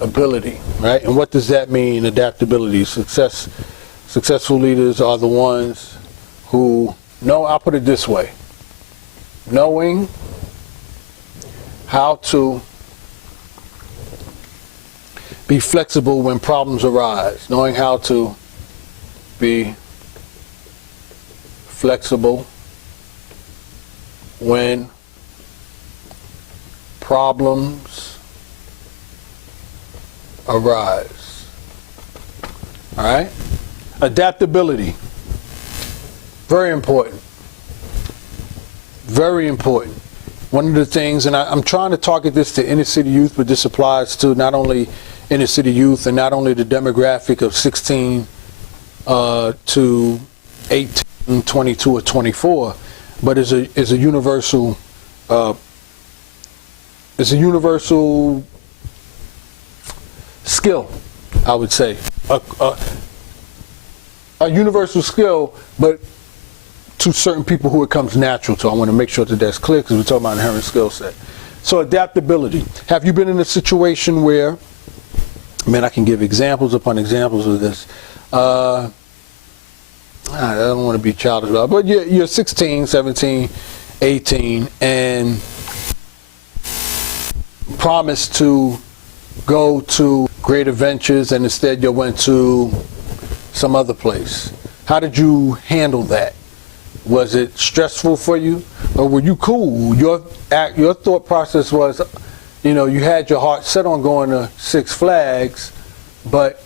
adaptability, right? And what does that mean, adaptability? Successful leaders are the ones who know, I'll put it this way, knowing how to be flexible when problems arise, knowing how to be flexible when problems arise. All right? Adaptability. Very important. Very important. One of the things, and I'm trying to target this to inner city youth, but this applies to not only inner city youth and not only the demographic of 16 to 18, 22, or 24, but is a universal skill, I would say. A universal skill, but to certain people who it comes natural to. I want to make sure that that's clear because we're talking about inherent skill set. So adaptability. Have you been in a situation where, man, I can give examples upon examples of this. I don't want to be childish about it, but you're 16, 17, 18, and promised to go to great adventures, and instead you went to some other place. How did you handle that? Was it stressful for you, or were you cool? Your thought process was, you know, you had your heart set on going to Six Flags, but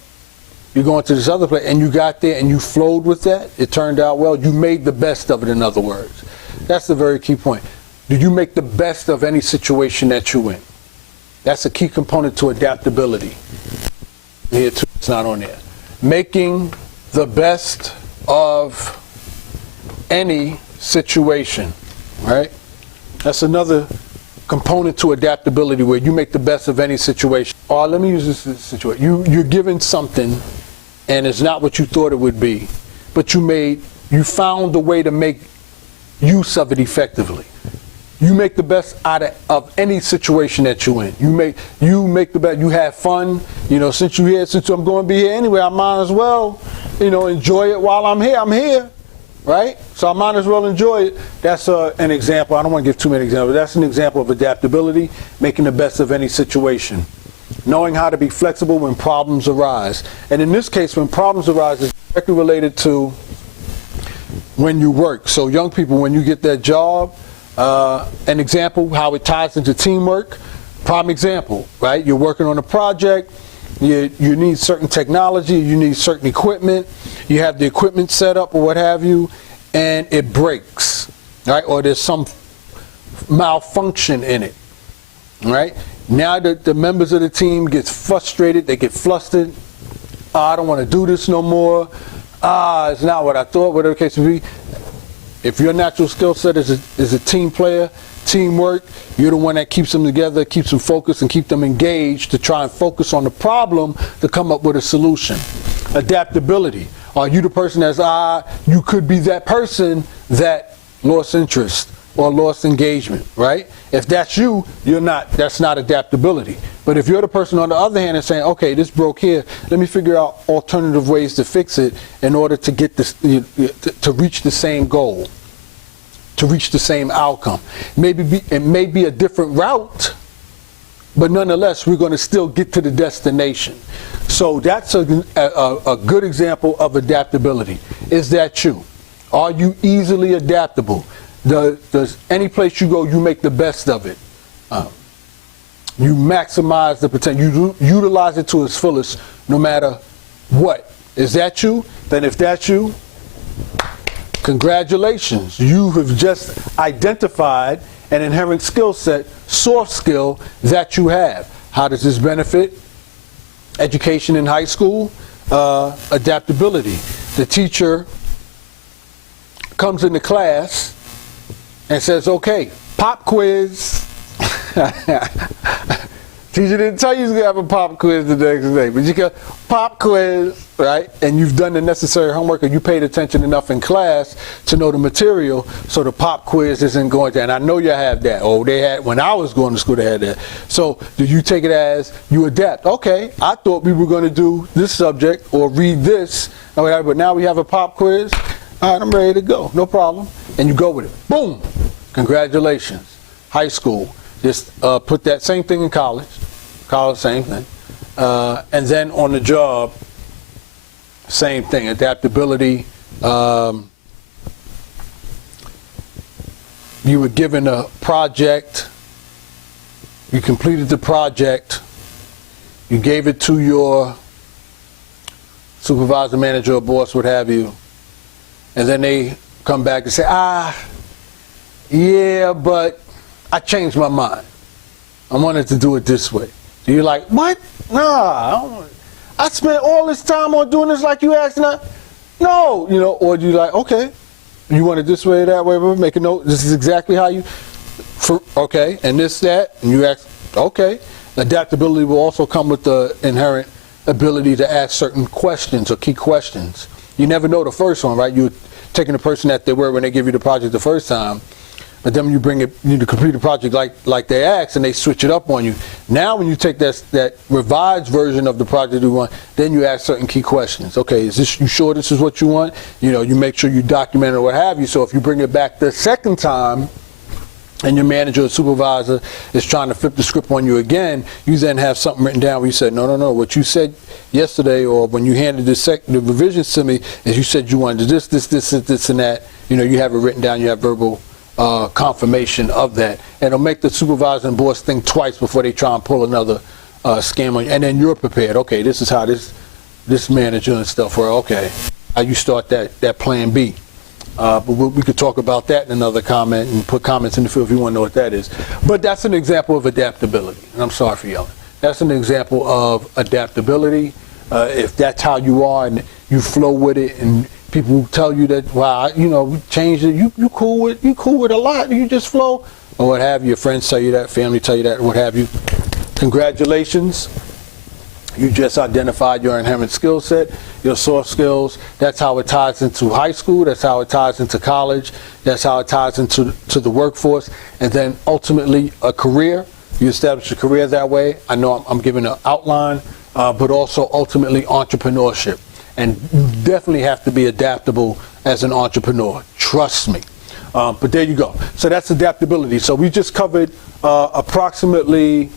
you're going to this other place, and you got there and you flowed with that. It turned out well. You made the best of it, in other words. That's the very key point. Did you make the best of any situation that you in? That's a key component to adaptability. Here too, it's not on there. Making the best of any situation, right? That's another component to adaptability, where you make the best of any situation. Or let me use this situation. You're given something and it's not what you thought it would be, but you found a way to make use of it effectively. You make the best out of any situation that you're in. You make the best. You have fun. You know, since I'm going to be here anyway, I might as well, you know, enjoy it while I'm here. I'm here, right? So I might as well enjoy it. That's an example. I don't want to give too many examples. That's an example of adaptability, making the best of any situation. Knowing how to be flexible when problems arise. And in this case, when problems arise, it's directly related to when you work. So young people, when you get that job, an example how it ties into teamwork. Prime example, right? You're working on a project. You need certain technology. You need certain equipment. You have the equipment set up or what have you, and it breaks, right? Or there's some malfunction in it, right? Now the members of the team get frustrated. They get flustered. I don't want to do this no more. It's not what I thought, whatever the case may be. If your natural skill set is a team player, teamwork, you're the one that keeps them together, keeps them focused, and keep them engaged to try and focus on the problem to come up with a solution. Adaptability. Are you the person you could be that person that lost interest or lost engagement, right? If that's you, that's not adaptability. But if you're the person on the other hand and saying, okay, this broke here, let me figure out alternative ways to fix it in order to get this, to reach the same goal, to reach the same outcome. It may be a different route, but nonetheless, we're going to still get to the destination. So that's a good example of adaptability. Is that you? Are you easily adaptable? Does any place you go, you make the best of it? You maximize the potential. You utilize it to its fullest, no matter what. Is that you? Then if that's you, congratulations. You have just identified an inherent skill set, soft skill that you have. How does this benefit education in high school? Adaptability. The teacher comes into class and says, okay, pop quiz. Teacher didn't tell you he's gonna have a pop quiz the next day, but you got pop quiz, right? And you've done the necessary homework, or you paid attention enough in class to know the material, so the pop quiz isn't going to. And I know you have that. Oh, they had when I was going to school, they had that. So do you take it as you adapt? Okay, I thought we were going to do this subject or read this, or whatever, but now we have a pop quiz. All right, I'm ready to go. No problem. And you go with it. Boom. Congratulations. High school. Just put that same thing in college. College, same thing. And then on the job, same thing. Adaptability. You were given a project. You completed the project. You gave it to your supervisor, manager, or boss, what have you. And then they come back and say, yeah, but I changed my mind. I wanted to do it this way. So you're like, what? Nah, I spent all this time on doing this like you asked. No, or you like, okay, you want it this way, that way, make a note. This is exactly how you, okay, and this, that, and you ask, okay. Adaptability will also come with the inherent ability to ask certain questions or key questions. You never know the first one, right? You're taking the person that they were when they give you the project the first time. But then when you bring it, you complete the project like they asked, and they switch it up on you. Now when you take that revised version of the project you want, then you ask certain key questions. Okay, is this, you sure this is what you want? You make sure you document it or what have you. So if you bring it back the second time, and your manager or supervisor is trying to flip the script on you again, you then have something written down where you said, no, what you said yesterday, or when you handed the revisions to me, is you said you wanted this, and that. You have it written down, you have verbal confirmation of that. And it'll make the supervisor and boss think twice before they try and pull another scam on you. And then you're prepared. Okay, this is how this manager and stuff were. Okay, how you start that plan B. But we could talk about that in another comment and put comments in the field if you want to know what that is. But that's an example of adaptability. And I'm sorry for yelling. That's an example of adaptability. If that's how you are and you flow with it, and people tell you that, wow, we changed it, you cool with a lot, you just flow, or what have you. Your friends tell you that, family tell you that, what have you. Congratulations. You just identified your inherent skill set, your soft skills. That's how it ties into high school. That's how it ties into college. That's how it ties into the workforce. And then ultimately a career. You establish a career that way. I know I'm giving an outline, but also ultimately entrepreneurship. And you definitely have to be adaptable as an entrepreneur. Trust me. But there you go. So that's adaptability. So we just covered approximately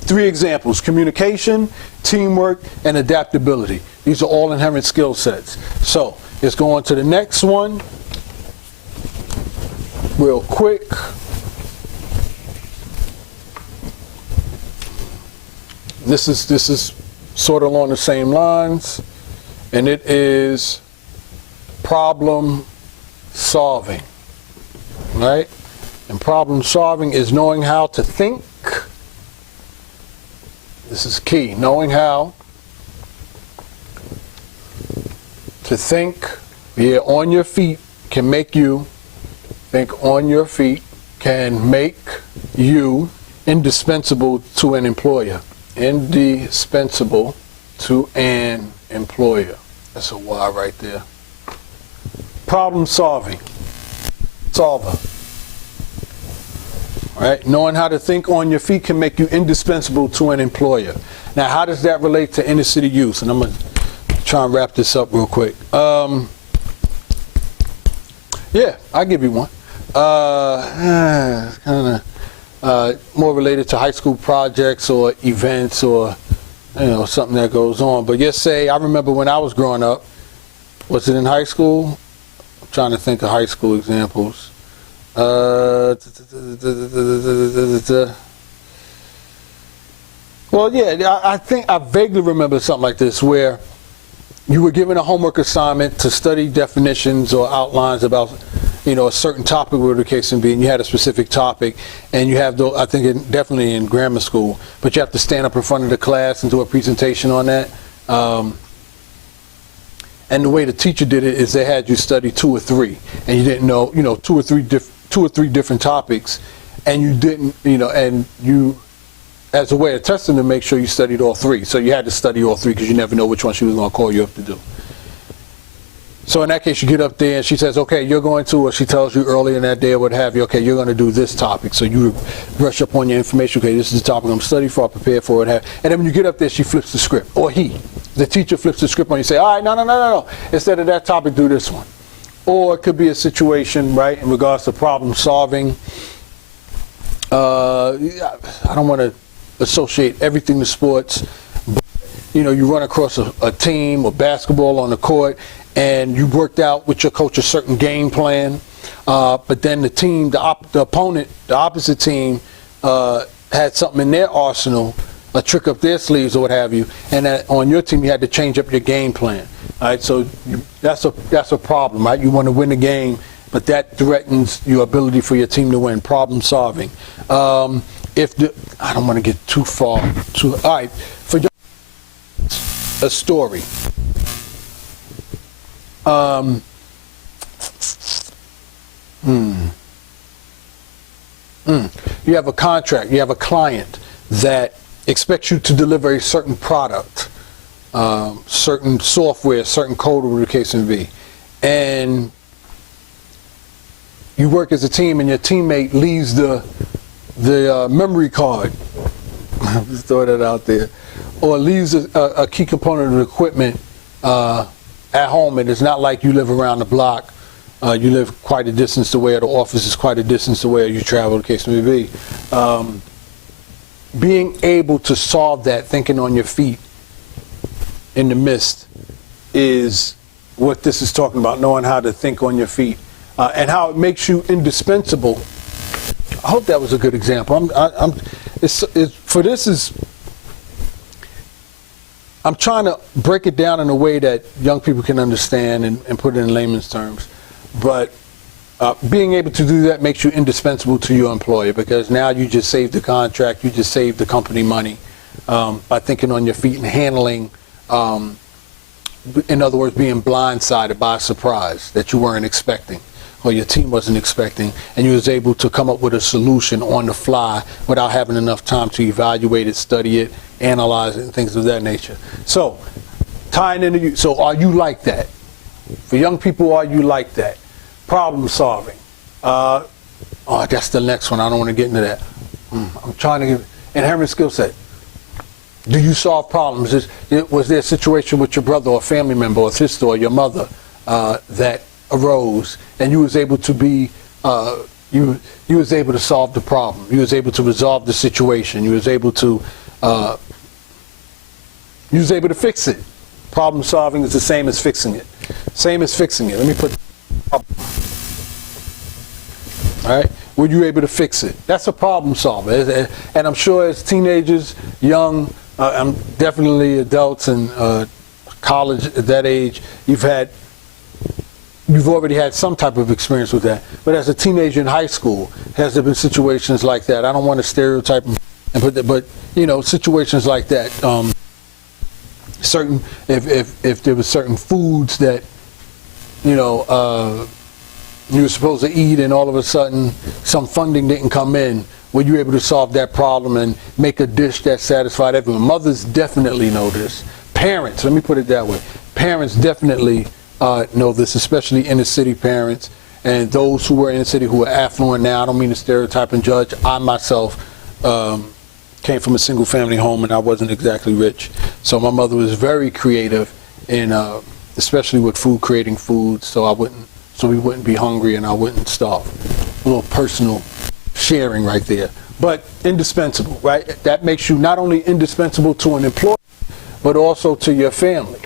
3 examples: communication, teamwork, and adaptability. These are all inherent skill sets. So let's go on to the next one real quick. This is sort of along the same lines, and it is problem solving, right? And problem solving is knowing how to think. This is key. Knowing how to think on your feet can make you indispensable to an employer. Indispensable to an employer. That's a Y right there. Problem solving. Solver. Right? Knowing how to think on your feet can make you indispensable to an employer. Now, how does that relate to inner city youth? And I'm going to try and wrap this up real quick. Yeah, I'll give you one. Kind of more related to high school projects or events or something that goes on. But just say, I remember when I was growing up, was it in high school? I'm trying to think of high school examples. Well, yeah, I think I vaguely remember something like this, where you were given a homework assignment to study definitions or outlines about, a certain topic, whatever the case may be, and you had a specific topic, and you have, I think definitely in grammar school, but you have to stand up in front of the class and do a presentation on that. And the way the teacher did it is they had you study 2 or 3, and you didn't know, 2 or 3 different topics, and you didn't, and you as a way of testing to make sure you studied all three. So you had to study all three because you never know which one she was going to call you up to do. So in that case, you get up there and she says, okay, you're going to, or she tells you earlier in that day or what have you, okay, you're going to do this topic. So you brush up on your information. Okay, this is the topic I'm studying for, I prepare for it. And then when you get up there, she flips the script, or the teacher flips the script on you. Say, all right, no. Instead of that topic, do this one. Or it could be a situation, right, in regards to problem solving. I don't want to associate everything to sports, but, you run across a team or basketball on the court, and you worked out with your coach a certain game plan, but then the opponent, the opposite team, had something in their arsenal, a trick up their sleeves or what have you, and that on your team you had to change up your game plan. All right, so that's a problem, right? You want to win the game, but that threatens your ability for your team to win. Problem solving. I don't want to get too far. All right, for a story. You have a contract, you have a client that expects you to deliver a certain product, certain software, certain code, whatever the case may be. And you work as a team and your teammate leaves the memory card, just throw that out there, or leaves a key component of the equipment at home, and it's not like you live around the block. You live quite a distance away, or the office is quite a distance away, or you travel, the case may be. Being able to solve that, thinking on your feet in the midst, is what this is talking about, knowing how to think on your feet, and how it makes you indispensable. I hope that was a good example. I'm trying to break it down in a way that young people can understand and put it in layman's terms. But being able to do that makes you indispensable to your employer, because now you just saved the contract, you just saved the company money by thinking on your feet and handling, in other words, being blindsided by a surprise that you weren't expecting, or your team wasn't expecting, and you was able to come up with a solution on the fly without having enough time to evaluate it, study it, analyze it, and things of that nature. So, tying into you, so are you like that? For young people, are you like that? Problem solving. That's the next one. I don't want to get into that. I'm trying to get inherent skill set. Do you solve problems? Was there a situation with your brother or family member or sister or your mother that arose, and you was able to be you was able to solve the problem? You was able to resolve the situation. You was able to fix it. Problem solving is the same as fixing it. Same as fixing it. Let me put. All right. Were you able to fix it? That's a problem solver. And I'm sure as teenagers, young, I'm definitely adults and college at that age, you've already had some type of experience with that. But as a teenager in high school, has there been situations like that? I don't want to stereotype and put that, but situations like that. Certain if there were certain foods that you were supposed to eat, and all of a sudden some funding didn't come in, were you able to solve that problem and make a dish that satisfied everyone? Mothers definitely know this. Parents, let me put it that way. Parents definitely know this, especially inner city parents, and those who were in the city who are affluent now. I don't mean to stereotype and judge. I myself came from a single family home, and I wasn't exactly rich. So my mother was very creative in especially with food, creating food, so we wouldn't be hungry and I wouldn't starve. A little personal sharing right there. But indispensable, right? That makes you not only indispensable to an employer, but also to your family,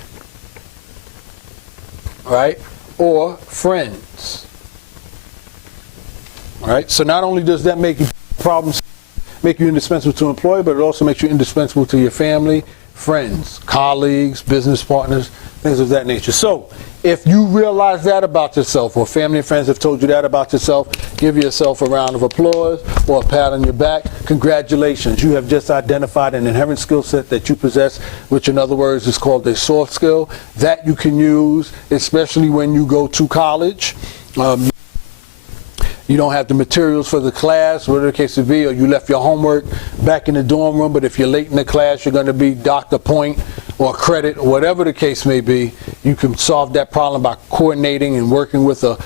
right? Or friends, right? So not only does that make you indispensable to an employer, but it also makes you indispensable to your family, friends, colleagues, business partners, things of that nature. So if you realize that about yourself, or family and friends have told you that about yourself, give yourself a round of applause or a pat on your back. Congratulations. You have just identified an inherent skill set that you possess, which in other words is called a soft skill that you can use, especially when you go to college. you don't have the materials for the class, whatever the case may be, or you left your homework back in the dorm room, but if you're late in the class, you're going to be docked a point or credit, or whatever the case may be. You can solve that problem by coordinating and working with a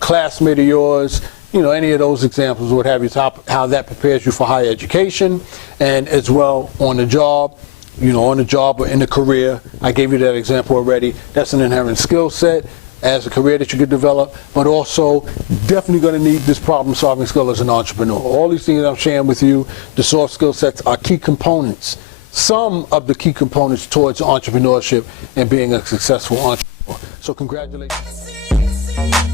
classmate of yours. You know, any of those examples, what have you, how that prepares you for higher education, and as well on the job. You know, on the job or in the career. I gave you that example already. That's an inherent skill set as a career that you could develop, but also definitely going to need this problem-solving skill as an entrepreneur. All these things I'm sharing with you, the soft skill sets, are key components, some of the key components towards entrepreneurship and being a successful entrepreneur. So congratulations.